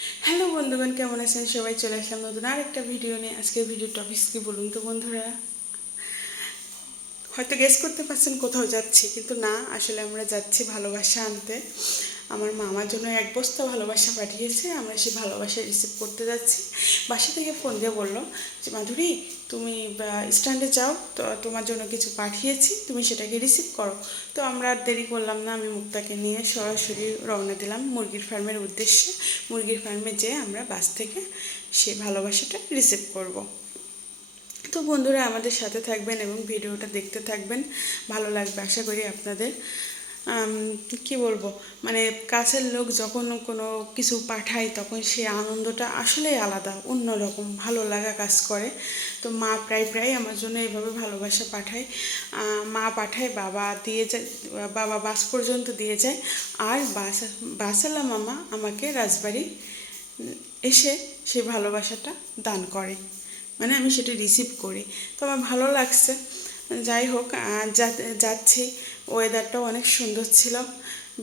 Hello বন্ধুগণ, কেমন আছেন সবাই? চলে আসলাম নতুন আরেকটা ভিডিও নিয়ে। আজকের ভিডিও টপিক কি বলুন তো বন্ধুরা? হয়তো গেস করতে পারছেন কোথাও যাচ্ছি, কিন্তু না, আসলে আমরা যাচ্ছি ভালোবাসা আনতে। আমার মা আমার জন্য এক বস্তা ভালোবাসা পাঠিয়েছে, আমরা সেই ভালোবাসা রিসিভ করতে যাচ্ছি। বাসা থেকে ফোন দিয়ে বললো যে মাধুরী, তুমি স্ট্যান্ডে যাও, তো তোমার জন্য কিছু পাঠিয়েছি, তুমি সেটাকে রিসিভ করো। তো আমরা আর দেরি করলাম না, আমি মুক্তাকে নিয়ে সরাসরি রওনা দিলাম মুরগির ফার্মের উদ্দেশ্যে। মুরগির ফার্মে যেয়ে আমরা বাস থেকে সেই ভালোবাসাটা রিসিভ করব। তো বন্ধুরা, আমাদের সাথে থাকবেন এবং ভিডিওটা দেখতে থাকবেন, ভালো লাগবে আশা করি আপনাদের। কি বলবো, মানে কাছের লোক যখন কোনো কিছু পাঠায় তখন সে আনন্দটা আসলেই আলাদা, অন্যরকম ভালো লাগা কাজ করে। তো মা প্রায় প্রায় আমার জন্য এইভাবে ভালোবাসা পাঠায়। মা পাঠায়, বাবা দিয়ে যায়, বাবা বাস পর্যন্ত দিয়ে যায়, আর বাসালা মামা আমাকে রাজবাড়ি এসে সেই ভালোবাসাটা দান করে, মানে আমি সেটা রিসিভ করি। তো আমার ভালো লাগছে। যাই হোক, যাচ্ছি। ওয়েদারটাও অনেক সুন্দর ছিল,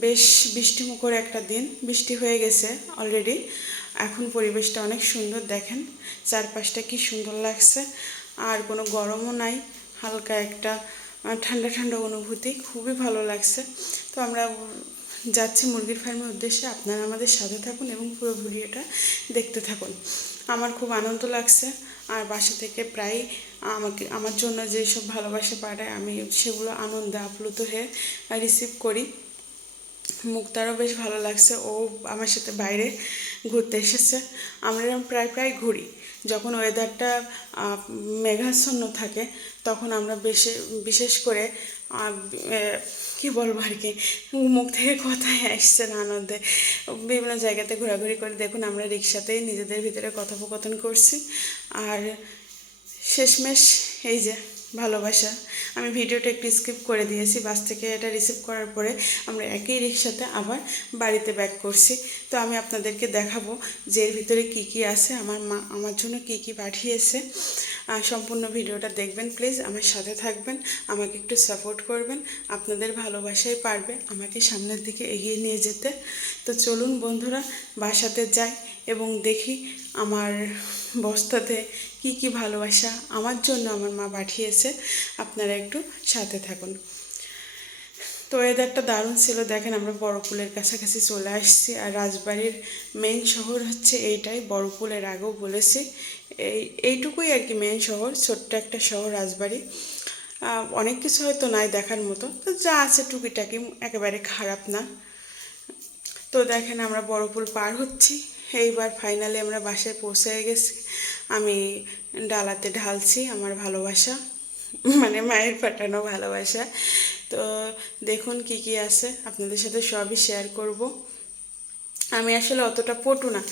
বেশ বৃষ্টিমুখর একটা দিন, বৃষ্টি হয়ে গেছে অলরেডি। এখন পরিবেশটা অনেক সুন্দর, দেখেন চারপাশটা কি সুন্দর লাগছে, আর কোনো গরমও নাই, হালকা একটা ঠান্ডা ঠান্ডা অনুভূতি, খুবই ভালো লাগছে। তো আমরা যাচ্ছি মুরগির ফার্মের উদ্দেশ্যে। আপনারা আমাদের সাথে থাকুন এবং পুরো ভিডিওটা দেখতে থাকুন। আমার খুব আনন্দ লাগছে। আর বাসা থেকে প্রায় আমার জন্য যেসব ভালোবাসা পাঠায়, আমি সেগুলো আনন্দে আপ্লুত হয়ে রিসিভ করি। মুক্তারও বেশ ভালো লাগছে, ও আমার সাথে বাইরে ঘুরতে এসেছে। আমরা প্রায় প্রায় ঘুরি যখন ওয়েদারটা মেঘাচ্ছন্ন থাকে, তখন আমরা বিশেষ করে কি বলবো আর কি, মুখ থেকে কথাই আসছে না আনন্দে, বিভিন্ন জায়গাতে ঘোরাঘুরি করে। দেখুন, আমরা রিক্সাতেই নিজেদের ভিতরে কথোপকথন করছি। আর শেষমেশ এই যে ভালোবাসা, আমি ভিডিওটা একটু স্কিপ করে দিয়েছি। বাস থেকে এটা রিসিভ করার পরে আমরা একই রিক্সাতে আবার বাড়িতে ব্যাক করছি। তো আমি আপনাদেরকে দেখাবো যে এর ভিতরে কী কী আছে, আমার মা আমার জন্য কী কী পাঠিয়েছে। সম্পূর্ণ ভিডিওটা দেখবেন প্লিজ, আমার সাথে থাকবেন, আমাকে একটু সাপোর্ট করবেন। আপনাদের ভালোবাসাই পারবে আমাকে সামনের দিকে এগিয়ে নিয়ে যেতে। তো চলুন বন্ধুরা, বাসাতে যাই এবং দেখি আমার বস্তাতে কি কি ভালোবাসা আমার জন্য আমার মা পাঠিয়েছে। আপনারা একটু সাথে থাকুন। তো ওয়েদারটা দারুণ ছিল, দেখেন আমরা বড়পুলের কাছাকাছি চলে আসছি। আর রাজবাড়ির মেইন শহর হচ্ছে এইটাই, বড়পুলের আগেও বলেছি, এইটুকুই আর কি মেইন শহর, ছোট্ট একটা শহর রাজবাড়ি। অনেক কিছু হয়তো নাই দেখার মতো, তো যা আছে টুকিটাকি, একেবারে খারাপ না। তো দেখেন আমরা বড়পুল পার হচ্ছি, এইবার ফাইনালি আমরা বাসায় পৌঁছে গেছি। আমি ডালাতে ঢালছি আমার ভালোবাসা, মানে মায়ের পাঠানো ভালোবাসা। তো দেখুন কি কি আছে, আপনাদের সাথে সবই শেয়ার করব। আমি আসলে অতটা পটু না,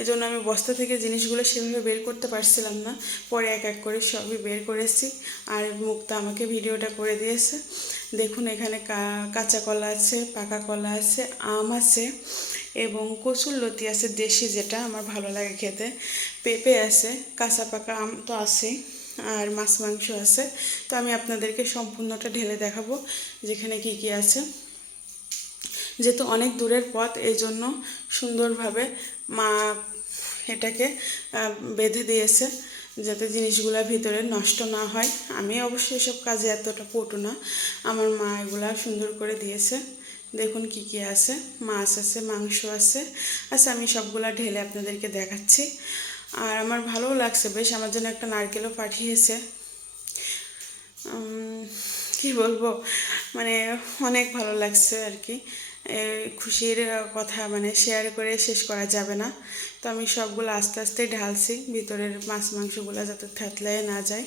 এজন্য আমি বস্তা থেকে জিনিসগুলো সেভাবে বের করতে পারছিলাম না। পরে এক এক করে সবই বের করেছি, আর মুক্তা আমাকে ভিডিওটা করে দিয়েছে। দেখুন, এখানে কাঁচা কলা আছে, পাকা কলা আছে, আম আছে এবং কচুর লতি আছে দেশি, যেটা আমার ভালো লাগে খেতে। পেঁপে আছে, কাঁচা পাকা আম তো আছেই, আর মাছ মাংস আছে। তো আমি আপনাদেরকে সম্পূর্ণটা ঢেলে দেখাবো যেখানে কি কি আছে। যেহেতু অনেক দূরের পথ, এই জন্য সুন্দরভাবে মা এটাকে বেঁধে দিয়েছে যাতে জিনিসগুলো ভিতরে নষ্ট না হয়। আমি অবশ্যই এসব কাজে এতটা পটু না, আমার মা এগুলা সুন্দর করে দিয়েছে। দেখুন কি কি আছে, মাছ আছে, মাংস আছে। আচ্ছা, আমি সবগুলা ঢেলে আপনাদেরকে দেখাচ্ছি। আর আমার ভালোও লাগছে বেশ, আমার জন্য একটা নারকেলও পাঠিয়েছে। কি বলবো, মানে অনেক ভালো লাগছে আর কি। খুশির কথা মানে শেয়ার করে শেষ করা যাবে না। তো আমি সবগুলো আস্তে আস্তে ঢালছি ভিতরের মাছ মাংসগুলো যাতে থেতলায় না যায়।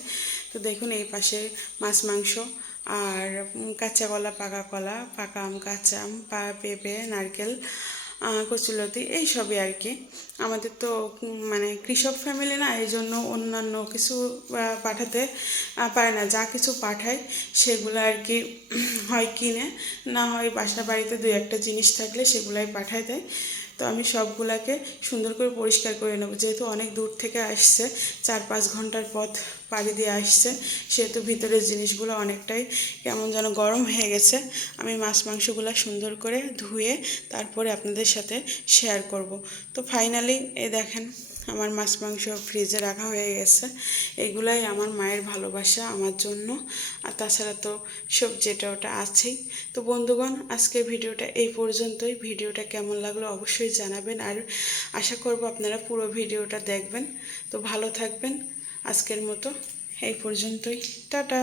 তো দেখুন, এই পাশে মাছ মাংস, আর কাঁচা কলা, পাকা কলা, পাকা আম, কাঁচা আম, পেঁপে, নারকেল, কচুলতি, এইসবই আর কি। আমাদের তো মানে কৃষক ফ্যামিলি না, এই জন্য অন্যান্য কিছু পাঠাতে পারে না। যা কিছু পাঠায় সেগুলো আর কি হয় কিনে, না হয় বাসা বাড়িতে দুই একটা জিনিস থাকলে সেগুলাই পাঠায় দেয়। তো আমি সবগুলাকে সুন্দর করে পরিষ্কার করে নেব, যেহেতু অনেক দূর থেকে আসছে, 4-5 ঘন্টার পথ পাড়ি দিয়ে আসছে, সেহেতু ভিতরের জিনিসগুলো অনেকটাই কেমন যেন গরম হয়ে গেছে। আমি মাছ মাংসগুলো সুন্দর করে ধুয়ে তারপরে আপনাদের সাথে শেয়ার করব। তো ফাইনালি এই দেখেন আমার মাছ মাংস ফ্রিজে রাখা হয়ে গেছে। এগুলাই আমার মায়ের ভালোবাসা আমার জন্য, আর তাছাড়া তো সবজি এটা ওটা আছেই। তো বন্ধুগণ, আজকের ভিডিওটা এই পর্যন্তই। ভিডিওটা কেমন লাগলো অবশ্যই জানাবেন, আর আশা করব আপনারা পুরো ভিডিওটা দেখবেন। তো ভালো থাকবেন। আজকের মতো এই পর্যন্তই, টাটা।